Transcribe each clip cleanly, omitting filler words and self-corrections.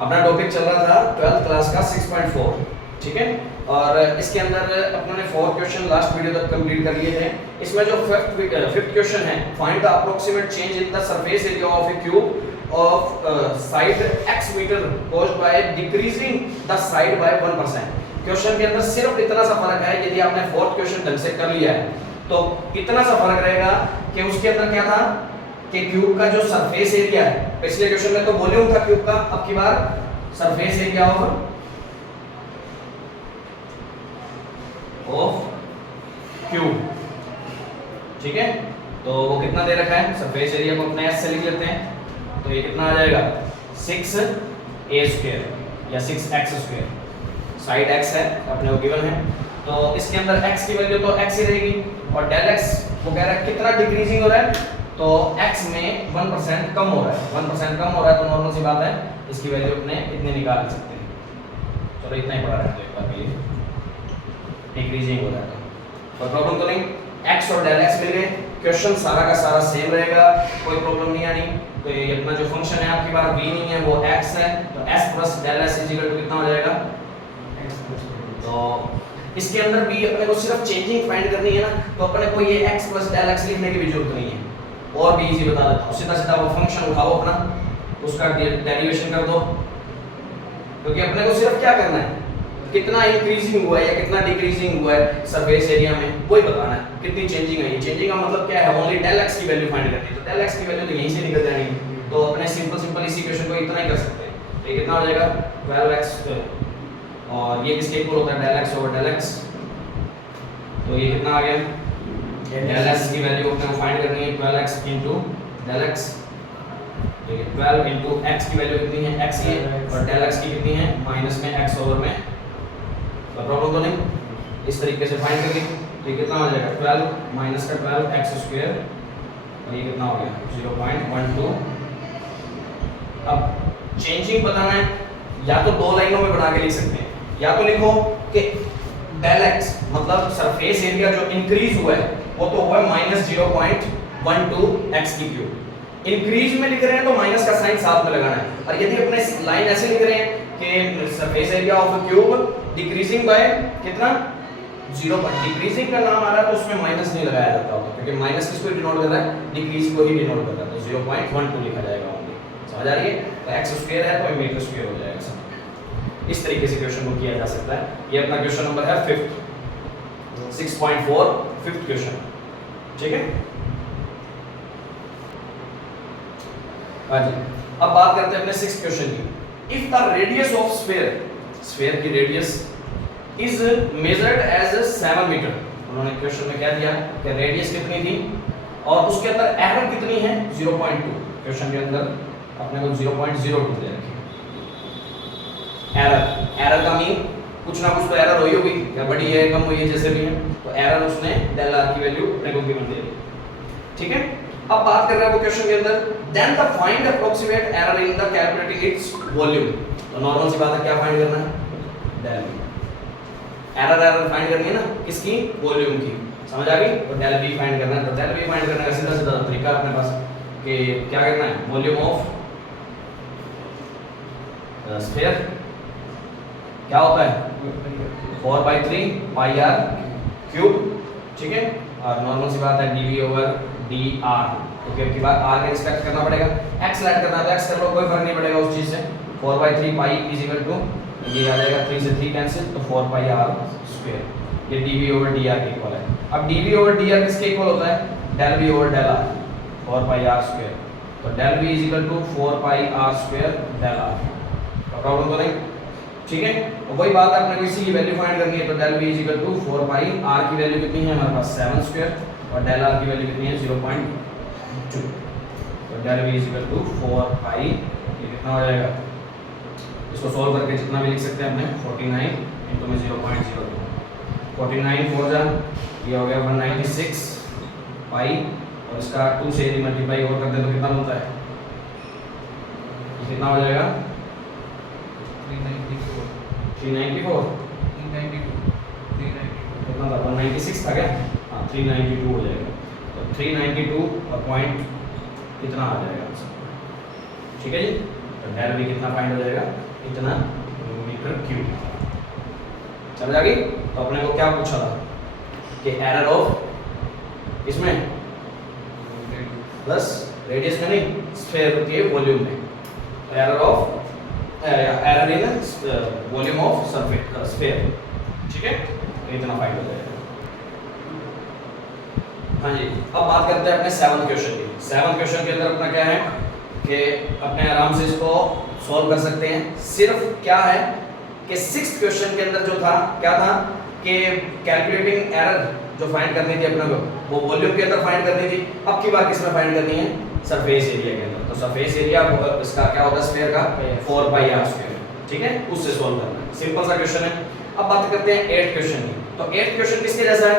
अपना टॉपिक चल रहा था 12th क्लास का 6.4, ठीक है। और इसके अंदर अपने ने 4 क्वेश्चन लास्ट वीडियो तक कंप्लीट कर लिए थे। इसमें जो फिफ्थ क्वेश्चन है, find the approximate change in the surface area of a cube of side x metre caused by decreasing the side by 1%। Question के अंदर सिर्फ इतना सा फर्क है, यदि आपने 4th क्वेश्चन ढंग से कर लिया है तो इतना सा फर्क रहेगा कि उसके अंदर क्या था कि क्यूब का जो सरफेस एरिया है, पिछले क्वेश्चन में तो वॉल्यूम था क्यूब का, अब की बार सरफेस एरिया ऑफ क्यूब, ठीक है। तो वो कितना दे रखा है, सरफेस एरिया को अपने s से लिख लेते हैं, तो ये कितना आ जाएगा 6a² या 6x²। साइड x है अपने को गिवन है, तो इसके अंदर x की वैल्यू तो x ही रहेगी, और डेल x वो कह रहा है कितना डिक्रीजिंग हो रहा है, तो x में 1% कम हो रहा है। 1% कम हो रहा है तो नॉर्मल सी बात है, इसकी वैल्यू अपने इतने निकाल सकते हैं। चलो इतना ही पढ़ा रहे हैं, तो एक बार ये डिक्रीजिंग हो रहा है तो प्रॉब्लम तो नहीं। x और डेल x मिल गए, क्वेश्चन सारा का सारा सेम रहेगा, कोई प्रॉब्लम नहीं आनी। तो ये अपना जो फंक्शन है आपकी बार v नहीं है, वो x है, तो s plus del s equal to कितना हो जाएगा। तो इसके अंदर भी अपने को सिर्फ चेंजिंग फाइंड करनी है ना, तो अपने को ये x प्लस डेल x लिखने की भी जरूरत नहीं है, और भी इजी बता देता हूँ। सीधा सीधा वो फंक्शन उठाओ अपना, उसका डेरिवेशन कर दो, क्योंकि अपने को सिर्फ क्या करना है, कितना इंक्रीजिंग हुआ है या कितना डिक्रीजिंग हुआ है सरफेस एरिया में, वही बताना है। कितनी चेंजिंग है, ये चेंजिंग का मतलब क्या है, ओनली डेल x की वैल्यू फाइंड करनी है, तो डेल x की वैल्यू तो यहीं से निकल जाएगी। तो अपने सिंपल इसी क्वेश्चन को इतना ही कर सकते हैं। तो ये कितना हो जाएगा 12x, और ये किसके इक्वल होता है, del x over del x। तो ये कितना आ गया, डेल x की वैल्यू अपने को फाइंड करनी है 12x इनटू डेल x। तो ये 12 इनटू x की वैल्यू कितनी है, x है, और डेल x की कितनी है, माइनस में x ओवर में। तो प्रॉब्लम तो नहीं, इस तरीके से फाइंड करके तो ये कितना हो जाएगा 12 माइनस का 12x², और ये कितना हो गया 0.12। अब चेंजिंग बताना है, या तो दो लाइनों में बना के लिख सकते हैं, या तो लिखो कि डेल x मतलब सरफेस एरिया जो इंक्रीज हुआ है वो तो हुआ -0.12 x³। इंक्रीज में लिख रहे हैं तो माइनस का साइन साथ में लगाना है, और यदि अपने लाइन ऐसे लिख रहे हैं कि surface area of a cube decreasing by कितना 0, डिक्रीजिंग का नाम आ रहा है तो उसमें माइनस नहीं लगाया जाता होता, क्योंकि माइनस किसको डिनोट कर रहा है, डिक्रीज को ही डिनोट कर रहा है, तो 0.12 लिखा जाएगा ओनली। समझ आ रही है, तो x² है तो m² हो जाएगा सब। इस तरीके से क्वेश्चन को किया जा सकता है। ये अपना क्वेश्चन नंबर है 5th 6.4 5th क्वेश्चन, ठीक है। हाँ जी, अब बात करते हैं अपने 6th क्वेश्चन की। If the radius of sphere की radius is measured as 7 metre, उन्होंने क्वेश्चन में क्या दिया कि रेडियस कितनी थी और उसके अंदर एरर कितनी है 0.2। क्वेश्चन के अंदर अपने को 0.02 दे रखी है। एरर का मीन कुछ ना कुछ तो एरर हुई होगी, या बड़ी है कम हुई है जैसे भी है, तो एरर उसने डेल r की वैल्यू अपने को गिवन दे दी, ठीक है। अब बात कर रहे हैं वो क्वेश्चन के अंदर, then the find approximate error in the calculating its volume. तो नॉर्मल सी बात है, क्या फाइंड करना है, डेल v। एरर फाइंड करनी है ना, किसकी, वॉल्यूम की, समझ आ गई। तो डेल v फाइंड करना है, तो डेल v फाइंड करने का सीधा सीधा तरीका अपने पास कि क्या करना है, वॉल्यूम ऑफ स्फीयर क्या होता है 4/3 पाई r क्यूब, ठीक है। और नॉर्मल सी बात है dv ओवर dr, तो क्योंकि बात r के रिस्पेक्ट करना पड़ेगा, x ऐड करना है तो x कर लो, कोई फर्क नहीं पड़ेगा उस चीज से। 4/3 पाई इज इक्वल टू, ये आ जाएगा 3 से 3 कैंसिल, तो 4 पाई r²। ये dv ओवर dr के इक्वल है। अब dv ओवर dr किसके इक्वल होता है, del v over del r, 4 pi r²। तो del v is equal to 4 pi r² del r। तो प्रॉब्लम तो नहीं, ठीक है। तो वही बात है, अपने को इसी की वैल्यू फाइंड करनी है, तो del v is equal to 4 pi r की वैल्यू कितनी है हमारे पास 7² और डेल r की वैल्यू कितनी है 0.2। तो del v is equal to 4 pi, ये कितना हो जाएगा, इसको सोल्व करके जितना भी लिख सकते हैं अपने 49 इनटू में 0.02, 49 4 जा, ये हो गया 196 पाई, और इसका 2 से यदि मल्टीप्लाई और कर दे तो कितना बनता है, ये कितना हो जाएगा 394 कितना था, 196 था क्या, हाँ 392 हो जाएगा। तो 392 और पॉइंट कितना आ जाएगा, ठीक है जी। तो डेल वी कितना फाइंड हो जाएगा, इतना मीटर क्यूब। समझ आ गई। तो अपने को क्या पूछा था कि एरर ऑफ इसमें प्लस रेडियस में नहीं, स्फीयर होती है वॉल्यूम में, error of error in volume of surface sphere, ठीक है। तो इतना फाइंड हो जाएगा। हाँ जी, अब बात करते हैं अपने 7th क्वेश्चन की। 7th क्वेश्चन के अंदर अपना क्या है कि अपने आराम से इसको सॉल्व कर सकते हैं। सिर्फ क्या है कि 6th क्वेश्चन के अंदर जो था क्या था कि कैलकुलेटिंग एरर जो फाइंड करनी थी अपने को, वो वॉल्यूम के अंदर फाइंड करनी थी। अब की बार किसमें फाइंड करनी है, सरफेस एरिया के अंदर। तो सरफेस एरिया इसका क्या होता है स्फीयर का 4πr², ठीक है, उससे सॉल्व करना है। सिंपल सा क्वेश्चन है। अब बात करते हैं 8th क्वेश्चन की। तो 8th क्वेश्चन किसके जैसा है,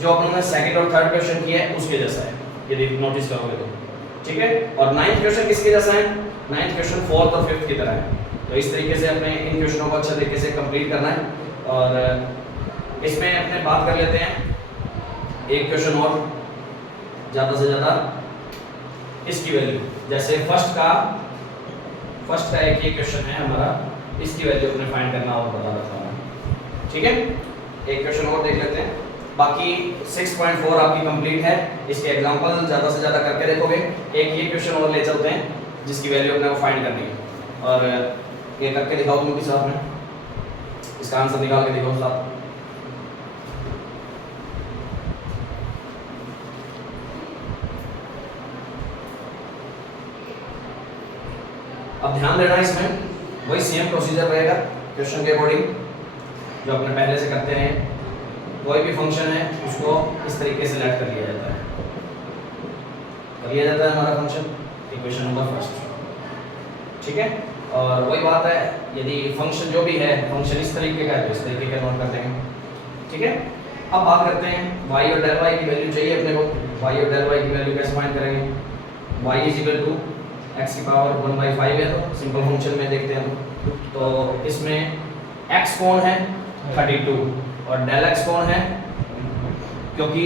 जो अपने 2nd और 3rd क्वेश्चन किया है उसके जैसा है, यदि नोटिस करोगे तो, ठीक है। और 9th क्वेश्चन किसके जैसा है, 9th क्वेश्चन 4th और 5th की तरह है। तो इस तरीके से अपने इन क्वेश्चनों को अच्छा तरीके से कंप्लीट करना है। और इसमें अपने बात कर लेते हैं एक क्वेश्चन और, ज़्यादा से ज़्यादा इसकी वैल्यू, जैसे फर्स्ट का एक ये क्वेश्चन है हमारा, इसकी वैल्यू अपने फाइंड करना और बता रहा था, ठीक है। एक क्वेश्चन और देख लेते हैं। बाकी 6.4 आपकी कंप्लीट है। इसके एग्जांपल ज़्यादा से ज़्यादा करके देखोगे। एक ये क्वेश्चन और ले चलते हैं जिसकी वैल्यू अपने को फाइंड करनी है, और ये करके दिखाओ तुम भी साथ में, इसका आंसर निकाल के दिखाओ साथ। अब ध्यान देना, इसमें वही सेम प्रोसीजर रहेगा क्वेश्चन के अकॉर्डिंग जो अपने पहले से करते हैं। कोई भी फंक्शन है उसको इस तरीके से लेट कर लिया जाता है, हमारा फंक्शन इक्वेशन नंबर फर्स्ट, ठीक है। और वही बात है, यदि फंक्शन जो भी है फंक्शन इस तरीके का है तो इस तरीके का नोट कर देंगे, ठीक है। अब बात करते हैं y और del y की वैल्यू चाहिए अपने को। y और del y की वैल्यू कैसे फाइंड करेंगे, y = x की पावर 1/5 है, तो सिंपल फंक्शन में देखते हैं। तो इसमें x कौन है 32 और del x कौन है, क्योंकि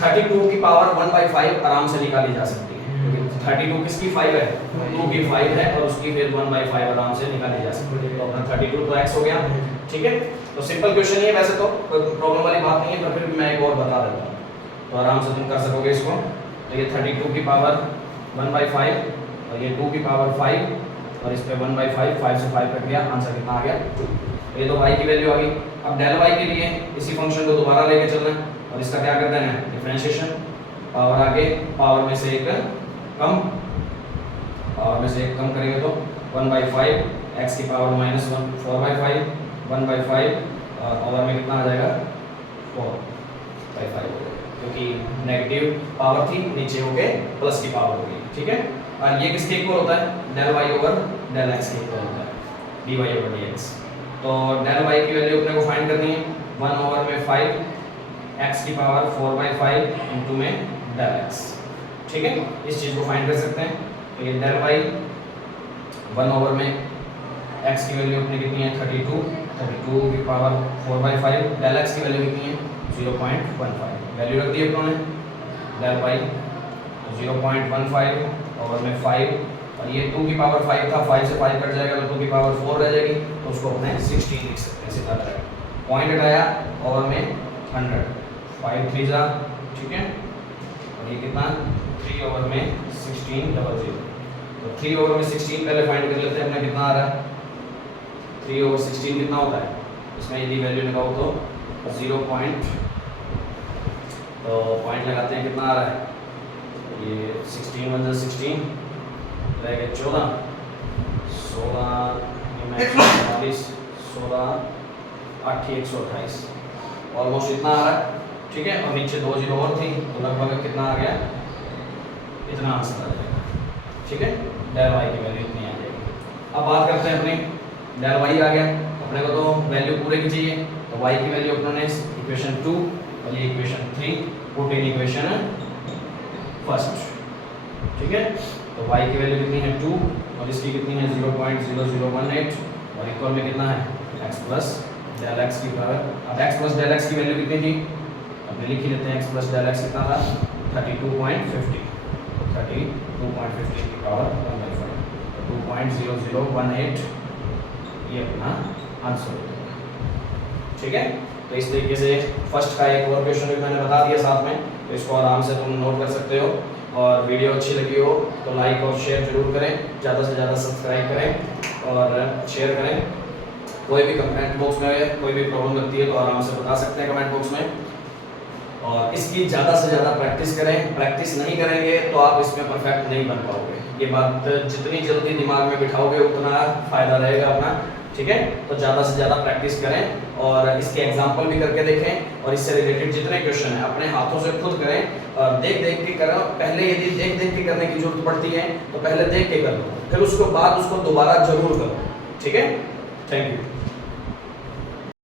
32 की पावर 1/5 आराम से निकाली जा सकती है, क्योंकि 32 किसकी 5 है, 2 की 5 है, और उसकी फिर 1/5 आराम से निकाली जा सकती है। तो अपना 32 तो x हो गया, ठीक है। तो सिंपल क्वेश्चन ही है, वैसे तो कोई प्रॉब्लम वाली बात नहीं है, पर फिर भी मैं एक और बता देता हूँ तो आराम से तुम कर सकोगे इसको। तो ये 32 की पावर 1/5 और ये 2 की पावर 5 और इस पे 1/5, 5 से 5 कट गया, आंसर कितना आ गया 2। ये तो y की वैल्यू आ गई। अब del y के लिए इसी फंक्शन को दोबारा लेके चलना है और इसका क्या कर देना है, डिफरेंशिएशन। पावर आगे, पावर में से एक कम, पावर में से एक कम करेंगे तो 1/5, x की पावर -1 4/5, 1/5 और पावर में कितना आ जाएगा 4/5, क्योंकि नेगेटिव पावर थी, नीचे हो गए प्लस की पावर हो गई, ठीक है। और ये किसके इक्वल होता है, del y over del x के इक्वल होता है, dy ओवर dx। तो del y की वैल्यू अपने को फाइंड करनी है 1/5 x की पावर 4/5 इनटू में del x, ठीक है। इस चीज को फाइंड कर सकते हैं। तो ये del y 1 में x की वैल्यू अपनी कितनी है 32 की पावर 4/5, del x की वैल्यू कितनी है 0.15, वैल्यू रख दी अपनों ने। del y 0.15 ओवर में 5, और ये 2 की पावर 5 था, 5 से 5 कट जाएगा तो 2 की पावर 4 रह जाएगी, तो उसको अपने 16 लिख सकते हैं, सीधा रहेगा। पॉइंट हटाया, ओवर में 100, 5 3 जा, ठीक है। और ये कितना 3 ओवर में 16 00, तो 3 ओवर में 16 पहले फाइंड कर लेते हैं अपना कितना आ रहा है। 3 ओवर 16 कितना होता है, इसमें यदि वैल्यू लगाओ तो 0 पॉइंट, तो पॉइंट लगाते हैं कितना आ रहा है, ये 16 × 16 रहेगा 14, 16 44, 16 8 128, ऑलमोस्ट इतना आ रहा है, ठीक है। और नीचे 2 0 और थी, तो लगभग कितना आ गया, इतना आंसर आ जाएगा, ठीक है। del y की वैल्यू इतनी आ जाएगी। अब बात करते हैं अपनी, del y आ गया अपने को, तो वैल्यू पूरे की चाहिए, तो y की वैल्यू अपने ने इक्वेशन 2 और ये equation 3 put in equation first, ठीक है। तो y की वैल्यू कितनी है 2 और इसकी कितनी है 0.0018, और इक्वल में कितना है x प्लस del x की पावर। अब x प्लस del x की वैल्यू कितनी थी, अब लिख ही लेते हैं। x प्लस del x कितना था 32.50, 32.50 की पावर 1/5, तो 2.0018 ये अपना आंसर हो। ठीक है, तो इस तरीके से फर्स्ट का एक और क्वेश्चन भी मैंने बता दिया साथ में, तो इसको आराम से तुम नोट कर सकते हो। और वीडियो अच्छी लगी हो तो लाइक और शेयर जरूर करें, ज़्यादा से ज़्यादा सब्सक्राइब करें और शेयर करें। कोई भी कमेंट बॉक्स में कोई भी प्रॉब्लम लगती है तो आराम से बता सकते हैं कमेंट बॉक्स में। और इसकी ज़्यादा से ज़्यादा प्रैक्टिस करें, प्रैक्टिस नहीं करेंगे तो आप इसमें परफेक्ट नहीं बन पाओगे। ये बात जितनी जल्दी दिमाग में बिठाओगे उतना फ़ायदा रहेगा अपना। ठीक है, तो ज़्यादा से ज़्यादा प्रैक्टिस करें और इसके एग्जाम्पल भी करके देखें और इससे रिलेटेड जितने क्वेश्चन हैं अपने हाथों से खुद करें और देख देख के करें। पहले यदि देख देख के करने की जरूरत पड़ती है तो पहले देख के कर लो, फिर उसके बाद उसको दोबारा जरूर करो। ठीक है, थैंक यू।